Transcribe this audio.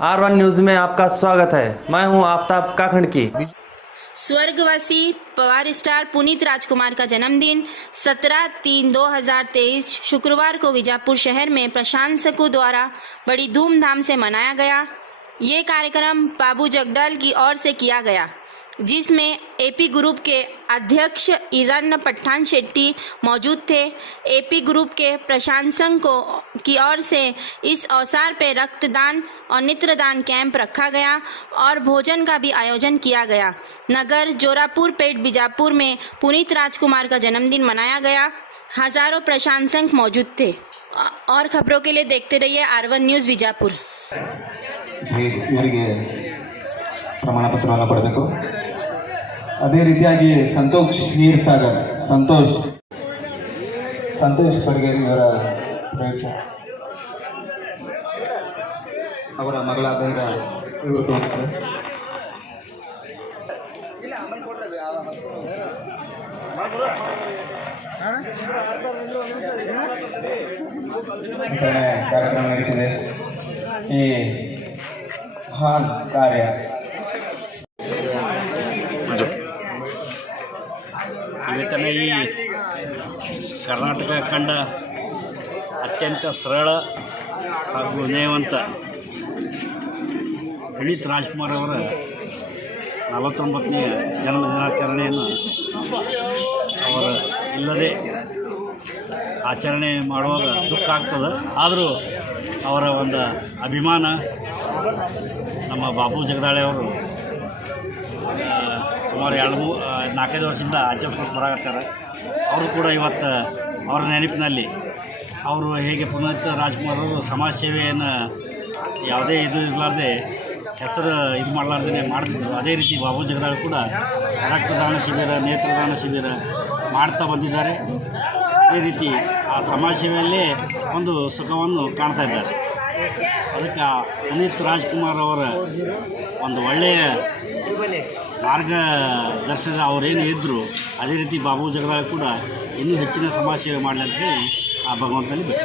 R1 news में आपका स्वागत है। मैं हूं आफ्ताब काखंडकी। स्वर्गवासी पवार स्टार पुनीत राजकुमार का जन्मदिन 17/3/2023 शुक्रवार को बीजापुर शहर में प्रशंसकों द्वारा बड़ी धूमधाम से मनाया गया। ये कार्यक्रम बाबू जगदाल की ओर से किया गया, जिसमें एपी ग्रुप के अध्यक्ष ईरान पठान शेट्टी मौजूद थे। एपी ग्रुप के प्रशंसकों की ओर से इस अवसर पर रक्तदान और नेत्रदान कैंप रखा गया और भोजन का भी आयोजन किया गया। नगर जोरापुर पेट बीजापुर में पुनीत राजकुमार का जन्मदिन मनाया गया। हजारों प्रशंसक मौजूद थे। और खबरों के लिए देखते रहिए R1 न्यूज़ बीजापुर। ಇವರಿಗೆ ಪ್ರಮಾಣ ಪತ್ರವನ್ನು ಕೊಡಬೇಕು. ಅದೇ ರೀತಿಯಾಗಿ ಸಂತೋಷ್ ನೀರ್ಸಾಗರ್ ಸಂತೋಷ್ ಬಡಗೇರಿ ಇವರ ಅವರ ಮಗಳಾದಂಥ ಇವರು ತೋರಿಸ್ತಾರೆ. ಕಾರ್ಯಕ್ರಮ ನಡೀತಿದೆ. ಈ ಮಹಾನ್ ಕಾರ್ಯ ಇವತ್ತಿನ ಈ ಕರ್ನಾಟಕ ಕಂಡ ಅತ್ಯಂತ ಸರಳ ಹಾಗೂ ವಿನಯವಂತ ಪುನೀತ್ ರಾಜ್ಕುಮಾರ್ ಅವರ 49ನೇ ಜನ್ಮದಿನಾಚರಣೆಯನ್ನು ಅವರ ಇಲ್ಲದೆ ಆಚರಣೆ ಮಾಡುವಾಗ ದುಃಖ ಆಗ್ತದೆ. ಆದರೂ ಅವರ ಒಂದು ಅಭಿಮಾನ ನಮ್ಮ ಬಾಬು ಜಗದಾಳೆ ಅವರು ಸುಮಾರು 4-5 ವರ್ಷದಿಂದ ಆಚರಿಸ್ಕೊಂಡು ಬರಾಕತ್ತಾರೆ. ಅವರು ಕೂಡ ಇವತ್ತು ಅವರ ನೆನಪಿನಲ್ಲಿ ಅವರು ಹೇಗೆ ಪುನೀತ್ ರಾಜ್ಕುಮಾರ್ ಅವರು ಸಮಾಜ ಸೇವೆಯನ್ನು ಯಾವುದೇ ಇರಲಾರ್ದೆ ಹೆಸರು ಮಾಡಲಾರ್ದೇ ಮಾಡ್ತಿದ್ರು. ಅದೇ ರೀತಿ ಬಾಬು ಜಗದಾಳೆ ಕೂಡ ರಕ್ತದಾನ ಶಿಬಿರ, ನೇತ್ರದಾನ ಶಿಬಿರ ಮಾಡ್ತಾ ಬಂದಿದ್ದಾರೆ. ಅದೇ ರೀತಿ ಆ ಸಮಾಜ ಸೇವೆಯಲ್ಲೇ ಒಂದು ಸುಖವನ್ನು ಕಾಣ್ತಾ ಇದ್ದಾರೆ. ಅದಕ್ಕೆ ಪುನೀತ್ ರಾಜ್ಕುಮಾರ್ ಅವರ ಒಂದು ಒಳ್ಳೆಯ ಮಾರ್ಗದರ್ಶನ ಅವರೇನು ಇದ್ದರು, ಅದೇ ರೀತಿ ಬಾಬು ಜಗದಾಳೆ ಕೂಡ ಇನ್ನೂ ಹೆಚ್ಚಿನ ಸಮಾಜ ಸೇವೆ ಮಾಡಲಿ ಅಂತ ಹೇಳಿ ಆ ಭಗವಂತನಲ್ಲಿ ಬಿಟ್ಟು